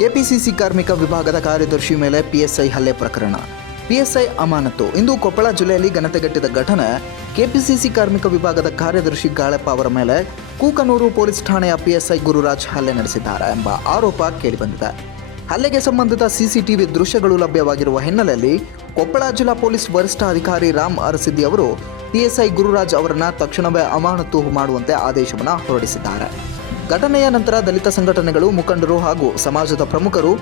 KPCC ಕಾರ್ಮಿಕ ವಿಭಾಗದ ಕಾರ್ಯದರ್ಶಿ ಮೇಲೆ ಪಿಎಸ್ಐ ಹಲ್ಲೆ ಪ್ರಕರಣ. ಪಿಎಸ್ಐ ಅಮಾನತು. ಇಂದು ಕೊಪ್ಪಳ ಜಿಲ್ಲೆಯಲ್ಲಿ ಘನತೆಗಟ್ಟಿದ ಘಟನೆ. ಕೆಪಿಸಿಸಿ ಕಾರ್ಮಿಕ ವಿಭಾಗದ ಕಾರ್ಯದರ್ಶಿ ಗಾಳಪ್ಪ ಅವರ ಮೇಲೆ ಕೂಕನೂರು ಪೊಲೀಸ್ ಠಾಣೆಯ ಪಿಎಸ್ಐ ಗುರುರಾಜ್ ಹಲ್ಲೆ ನಡೆಸಿದ್ದಾರೆ ಎಂಬ ಆರೋಪ ಕೇಳಿಬಂದಿದೆ. ಹಲ್ಲೆಗೆ ಸಂಬಂಧಿತ ಸಿಸಿಟಿವಿ ದೃಶ್ಯಗಳು ಲಭ್ಯವಾಗಿರುವ ಹಿನ್ನೆಲೆಯಲ್ಲಿ ಕೊಪ್ಪಳ ಜಿಲ್ಲಾ ಪೊಲೀಸ್ ವರಿಷ್ಠಾಧಿಕಾರಿ ರಾಮ್ ಅರಸಿದ್ದಿ ಅವರು ಪಿಎಸ್ಐ ಗುರುರಾಜ್ ಅವರನ್ನು ತಕ್ಷಣವೇ ಅಮಾನತು ಮಾಡುವಂತೆ ಆದೇಶವನ್ನು ಹೊರಡಿಸಿದ್ದಾರೆ. ಘಟನೆಯ ನಂತರ ದಲಿತ ಸಂಘಟನೆಗಳು, ಮುಖಂಡರು ಹಾಗೂ ಸಮಾಜದ ಪ್ರಮುಖರು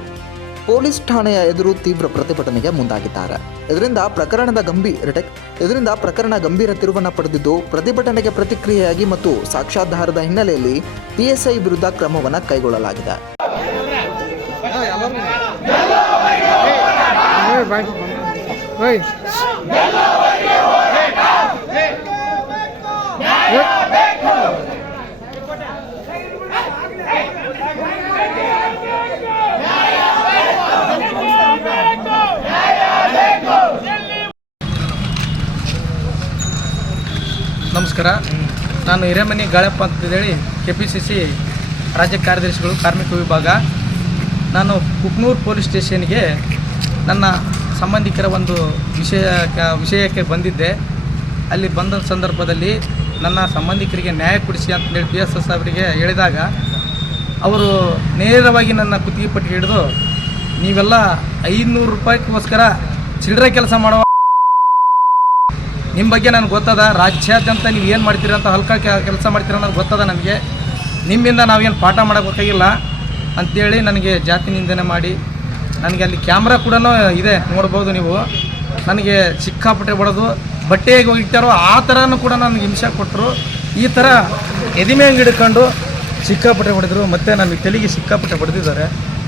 ಪೊಲೀಸ್ ಠಾಣೆಯ ಎದುರು ತೀವ್ರ ಪ್ರತಿಭಟನೆಗೆ ಮುಂದಾಗಿದ್ದಾರೆ. ಇದರಿಂದ ಪ್ರಕರಣ ಗಂಭೀರ ತಿರುವನ್ನು ಪಡೆದಿದ್ದು, ಪ್ರತಿಭಟನೆಗೆ ಪ್ರತಿಕ್ರಿಯೆಯಾಗಿ ಮತ್ತು ಸಾಕ್ಷ್ಯಾಧಾರದ ಹಿನ್ನೆಲೆಯಲ್ಲಿ ಪಿಎಸ್ಐ ವಿರುದ್ಧ ಕ್ರಮವನ್ನು ಕೈಗೊಳ್ಳಲಾಗಿದೆ. ನಮಸ್ಕಾರ. ನಾನು ಹಿರೇಮನಿ ಗಾಳಪ್ಪ ಅಂತೇಳಿ ಕೆಪಿಸಿಸಿ ರಾಜ್ಯ ಕಾರ್ಯದರ್ಶಿಗಳು ಕಾರ್ಮಿಕ ವಿಭಾಗ. ನಾನು ಕುಕ್ನೂರು ಪೊಲೀಸ್ ಸ್ಟೇಷನ್ಗೆ ನನ್ನ ಸಂಬಂಧಿಕರ ಒಂದು ವಿಷಯಕ್ಕೆ ಬಂದಿದ್ದೆ. ಅಲ್ಲಿ ಬಂದ ಸಂದರ್ಭದಲ್ಲಿ ನನ್ನ ಸಂಬಂಧಿಕರಿಗೆ ನ್ಯಾಯ ಕೊಡಿಸಿ ಅಂತೇಳಿ PSS ಅವರಿಗೆ ಹೇಳಿದಾಗ ಅವರು ನೇರವಾಗಿ ನನ್ನ ಕುತ್ತಿಗೆ ಪಟ್ಟಿ ಹಿಡಿದು, ನೀವೆಲ್ಲ 500 ರೂಪಾಯಿಗೋಸ್ಕರ ಚಿಲ್ಲರೆ ಕೆಲಸ ಮಾಡುವ ನಿಮ್ಮ ಬಗ್ಗೆ ನನಗೆ ಗೊತ್ತದ, ರಾಜ್ಯಾದ್ಯಂತ ನೀವು ಏನು ಮಾಡ್ತೀರ ಅಂತ ಹಲ್ಕ ಕೆಲಸ ಮಾಡ್ತೀರ ನನಗೆ ಗೊತ್ತದ, ನನಗೆ ನಿಮ್ಮಿಂದ ನಾವೇನು ಪಾಠ ಮಾಡೋಕ್ಕಾಗಿಲ್ಲ ಅಂಥೇಳಿ ನನಗೆ ಜಾತಿ ನಿಂದನೆ ಮಾಡಿ, ನನಗೆ ಅಲ್ಲಿ ಕ್ಯಾಮ್ರಾ ಕೂಡ ಇದೆ ನೋಡ್ಬೋದು ನೀವು, ನನಗೆ ಸಿಕ್ಕಾಪಟ್ಟೆ ಬಡೋದು, ಬಟ್ಟೆಗೆ ಹೋಗಿರ್ತಾರೋ ಆ ಥರನೂ ಕೂಡ ನನಗೆ ಹಿಂಸೆ ಕೊಟ್ಟರು. ಈ ಥರ ಎದಿಮೆ ಹಿಡ್ಕೊಂಡು ಸಿಕ್ಕಾಪಟ್ಟೆ ಹೊಡೆದ್ರು. ಮತ್ತು ನನಗೆ ತಲೆಗೆ ಸಿಕ್ಕಾಪಟ್ಟೆ ಬಡ್ದಿದ್ದಾರೆ.